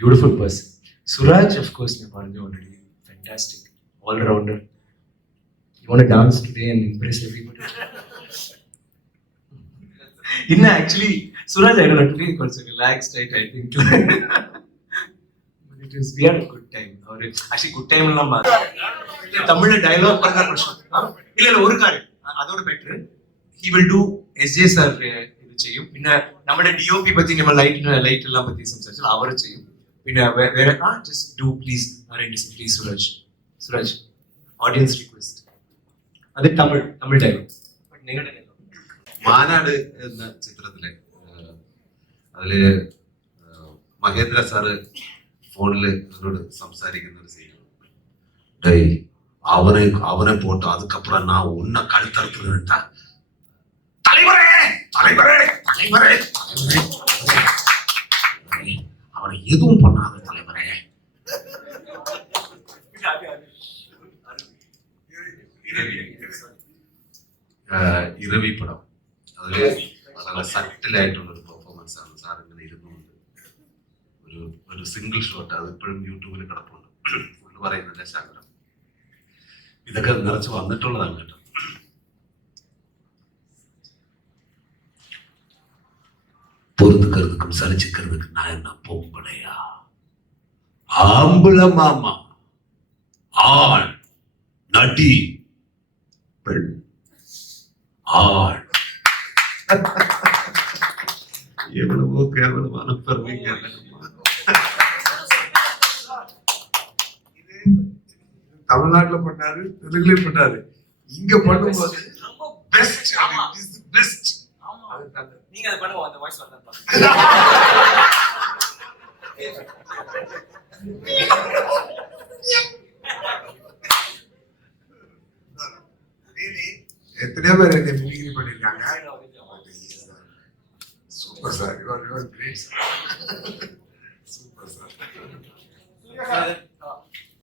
Beautiful person. Suraj, of course, I already fantastic, all rounder. You want to dance today and impress everybody? Actually, Suraj, I don't know, today it was a relaxed night, I think. But we had a good time. Actually, good time எல்லாம் தமிழ்ல dialogue பண்ண பிரச்சனை இல்ல ஒரு காரியம் அதோட better he will do SJ sir இது செய்யும் பின்ன നമ്മുടെ டிஓபி பத்தி நம்ம லைட் எல்லாம் பத்தி സംസാരിച്ചാൽ അവർ ചെയ്യും പിന്നെ വേറെ just do please please Suraj audience request അത് തമിഴ് ഡയലോഗ് ബട്ട് നിങ്ങളുടെ മാനാട് എന്ന ചിത്രത്തിലെ അതില് മഹേന്ദ്ര സാറ് ഫോണില് എന്നോട് സംസാരിക്കുന്ന ഒരു സീൻ அவனை போட்டு அதுக்கப்புறம் நான் உன்னை கழுத்தறுத்துட்டா தலைவரே தலைவரே தலைவரே அவனை எதுவும் பண்ணாத தலைவரே. இரவி படம் അതില് വളരെ സട്ടിലായിട്ടുള്ള ഒരു പെർഫോമൻസ് ആണ് സാർ ഇങ്ങനെ ഇരുന്നുകൊണ്ട് ഒരു സിംഗിൾ ഷോട്ട് അത് ഇപ്പോഴും യൂട്യൂബിൽ കിടപ്പുണ്ട്. ഫുള്ള് പറയുന്നില്ല ശകലം ഇതൊക്കെ നിറച്ച് വന്നിട്ടുള്ളതാണ് കേട്ടോ. பொறுத்துக்கிறதுக்கும் சலிச்சுக்கிறதுக்கு நான் என்ன பொம்பளையா? ஆம்பள மாமா, ஆள், நடி, பெண், ஆள். எவ்வளவோ கேவலமான பெருமைங்க. தமிழ்நாட்டுல பண்ணாரு, தெலுங்குல பண்ணாரு, இங்க பண்ணும்போது பெஸ்ட் பெஸ்ட். நீங்க அதை பண்ணுவோம் அந்த வாய்ஸ் வரதான் எத்தனையோ பேர் என்னை மிமிக்ரி பண்ணிருக்காங்க. Super sir, you are great sir. Super sir.